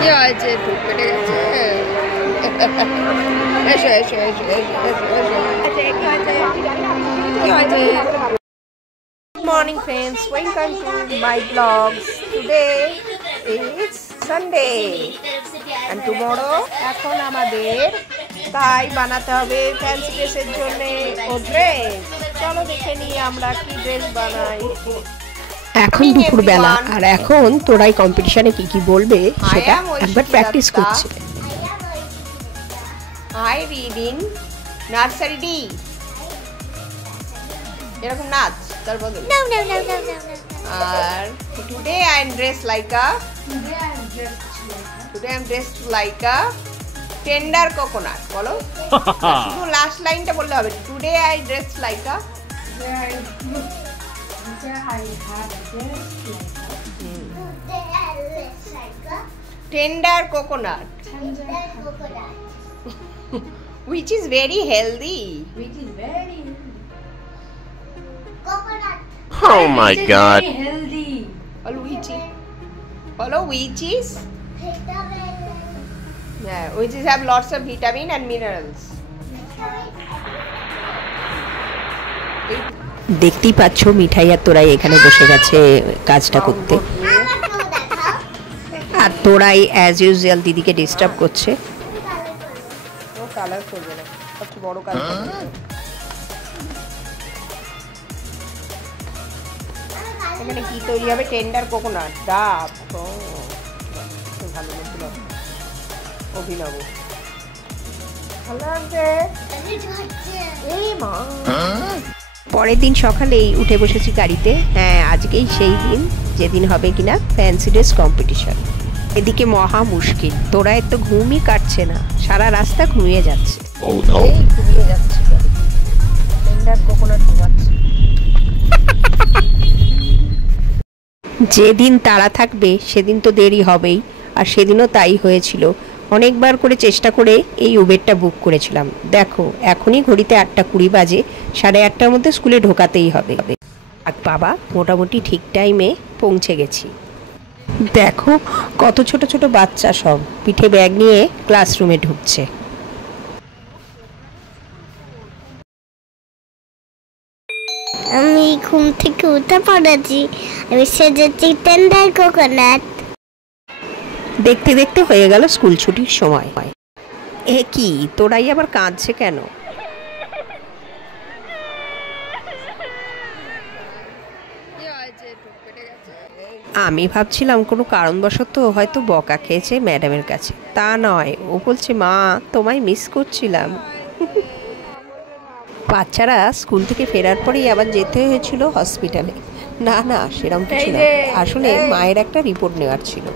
কি হয়েছে? ঠুক পেটে গেছে। এসো এসো এসো এসো এসো এসো। কি হয়েছে? Good morning friends, welcome to my vlogs. Today is Sunday and tomorrow এখন আমাদের তাই বানাতে হবে ফ্যান্সি ড্রেসের জন্য ও ড্রেস। চলো দেখে নিই আমরা কি ড্রেস বানাই। এখন দুপুরবেলা আর এখন তোরাই কম্পিটিশনে কি কি বলবে সেটা একবার প্র্যাকটিস করছে। I read in nursery D. এরকম নাচ তার বদলে আর today I am dressed like a tender coconut. বলো শুধু লাস্ট লাইনটা বললে হবে। Today I dressed like a tender coconut. Which is very healthy. Coconut. Oh my God. Follow which is yeah, which is have lots of vitamin and minerals. দেখতেই পাচ্ছ মিঠাই আর তোরাই এখানে বসে গেছে কাজটা করতে, আর তোরাই অ্যাজ ইউজুয়াল দিদিকে ডিস্টার্ব করছে। ও কালার করবে না, সবচেয়ে বড় কাজ করবে। এখানে কি তৈরি হবে? টেন্ডার কোকোনাট ডাব। ভালো লাগছিল, অভিনব ভালো লাগছে। এই মা পরের দিন সকালেই উঠে বসেছি গাড়িতে। হ্যাঁ, আজকেই সেই দিন যেদিন হবে কিনা ফ্যান্সি ড্রেস কম্পিটিশন। এদিকে মহা মুশকিল, তোরা তো ঘুমই কাটছে না, সারা রাস্তা ঘুমিয়ে যাচ্ছে। এই ঘুমিয়ে যাচ্ছে, টেন্ডার কোকোনাট ঘুমাচ্ছে। যেদিন তাড়া থাকবে সেদিন তো দেরি হবেই, আর সেদিনও তাই হয়েছিল। অনেকবার করে চেষ্টা করে এই উবেরটা বুক করেছিলাম। দেখো এখনই ঘড়িতে 8:20 বাজে, 8:30টার মধ্যে স্কুলে ঢোকাতেই হবে। আর বাবা মোটামুটি ঠিক টাইমে পৌঁছে গেছি। দেখো কত ছোট ছোট বাচ্চা সব পিঠে ব্যাগ নিয়ে ক্লাসরুমে ঢুকছে। আমি ঘুম থেকে উঠে পড়েছি, আমি সেজেছি টেন্ডার কোকোনাট। দেখতে দেখতে হয়ে গেল স্কুল ছুটির সময়। এ কি, তোরাই আবার কাঁদছে কেন? আমি ভাবছিলাম কোনো কারণবশত হয়তো বকা খেয়েছে ম্যাডামের কাছে, তা নয়। ও বলছে মা তোমায় মিস করছিলাম। বাচ্চারা স্কুল থেকে ফেরার পরেই আবার যেতে হয়েছিল হসপিটালে। না না সেরকম কিছু না, আসলে মায়ের একটা রিপোর্ট নেওয়ার ছিল।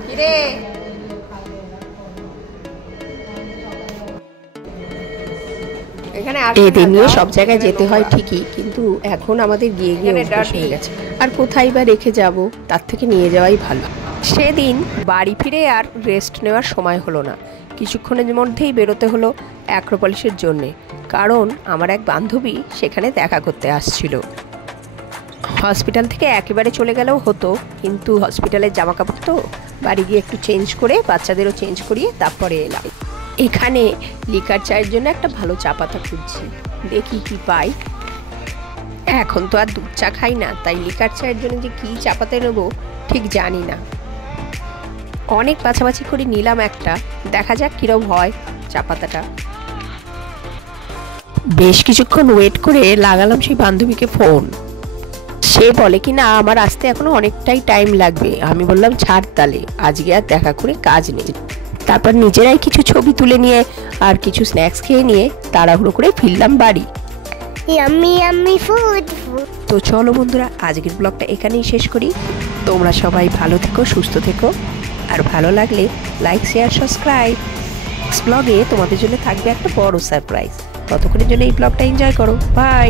এদের নিয়ে সব জায়গায় যেতে হয় ঠিকই, কিন্তু এখন আমাদের গিয়ে গিয়ে অভ্যাস হয়ে গেছে, আর কোথায় বা রেখে যাব, তার থেকে নিয়ে যাওয়াই ভালো। সেদিন বাড়ি ফিরে আর রেস্ট নেওয়ার সময় হলো না, কিছুক্ষণের মধ্যেই বেরোতে হলো অ্যাক্রোপলিসের জন্যে, কারণ আমার এক বান্ধবী সেখানে দেখা করতে আসছিল। হসপিটাল থেকে একেবারে চলে গেলেও হতো, কিন্তু হসপিটালের জামা কাপড় তো বাড়ি গিয়ে একটু চেঞ্জ করে বাচ্চাদেরও চেঞ্জ করিয়ে তারপরে এলাম। এখানে লিকার চায়ের জন্য একটা ভালো চা পাতা খুঁজছি, দেখি কি পাই। এখন তো আর দুধ চা খাই না, তাই লিকার চায়ের জন্য যে কি চা পাতা নেবো ঠিক জানি না। অনেক বাছাবাছি করে নিলাম একটা, দেখা যাক কিরম হয় চা পাতাটা। বেশ কিছুক্ষণ ওয়েট করে লাগালাম সেই বান্ধবীকে ফোন। সে বলে কি না আমার আসতে এখনো অনেকটাই টাইম লাগবে। আমি বললাম ছাড় তালে, আজকে আর দেখা করে কাজ নেই। তারপর নিজেরাই কিছু ছবি তুলে নিয়ে আর কিছু স্ন্যাক্স খেয়ে নিয়ে তাড়াহুড়ো করে ফিরলাম বাড়ি। Yummy yummy food. তো চলো বন্ধুরা, আজকের ব্লগটা এখানেই শেষ করি। তোমরা সবাই ভালো থেকো, সুস্থ থেকো, আর ভালো লাগলে লাইক শেয়ার সাবস্ক্রাইব। নেক্সট ব্লগে তোমাদের জন্য থাকবে একটা বড় সারপ্রাইজ। ততক্ষণের জন্য এই ব্লগটা এনজয় করো। বাই।